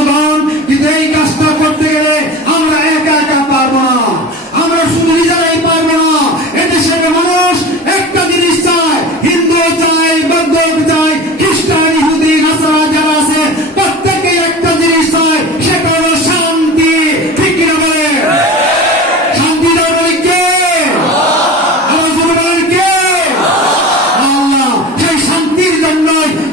বন্ধুগণ, কিন্তু এই কাজটা করতে গেলে আমরা একা একা পারবো না, আমরা শুধু নিজেরাই পারবো না। এদেশের মানুষ একটা জিনিস চায়, হিন্দু চায়, বৌদ্ধ চায়, খ্রিস্টান, ইহুদি, নাসারা যারা আছে প্রত্যেকেই একটা জিনিস চায়, সেটা হলো শান্তি। ঠিক কিনা বলে? শান্তি দেওয়ার বলে কে? আওয়াজ করে বলেন কে? আল্লাহ। সেই শান্তির জন্য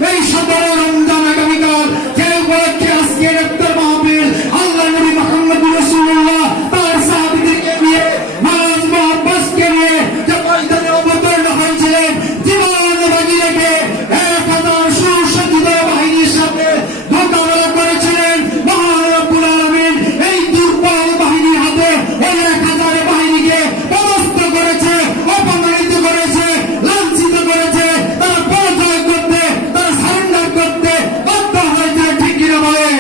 এই 17 রমজান আগামীকাল যে উপলক্ষে আজকের ইফতার মাহফিল, আল্লাহ নবী মুহাম্মদ রাসূলুল্লাহ তার সাহাবীদেরকে নিয়ে, নামাজ মুহাব্বাসকে নিয়ে যে ময়দানে অবতীর্ণ হয়েছিলেন, জীবন বাজি রেখে 1000 সুসজ্জিত বাহিনীর সাথে মোকাবেলা করেছিলেন। মহান রব্বুল আলামিন এই দুর্বল বাহিনীর হাতে 1000 বাহিনীকে পরাস্ত করেছে, অপমানিত করেছে, লাঞ্ছিত করেছে। তারা পরাজয় করতে, তারা সারেন্ডার করতে বাধ্য হয়েছে। ঠিক কিনা বলেন?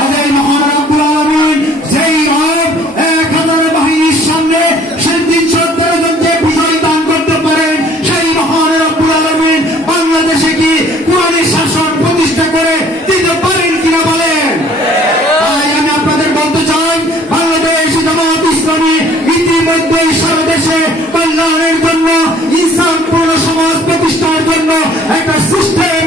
আজ এই মহান রব্বুল আলামিন যেই রব 1000 বাহিনীর সামনে সেই 313 জনকে বিজয় দান করতে পারেন, সেই মহান রব্বুল আলামিন বাংলাদেশে কি কোরআনের শাসন প্রতিষ্ঠা করে দিতে পারেন কিনা বলেন? তাই আমি আপনাদের বলতে চাই, বাংলাদেশ জামাত ইসলামী ইতিমধ্যে সারা দেশে কল্যাণের জন্য, ইনসাফপূর্ণ সমাজ প্রতিষ্ঠার জন্য একটা সিস্টেম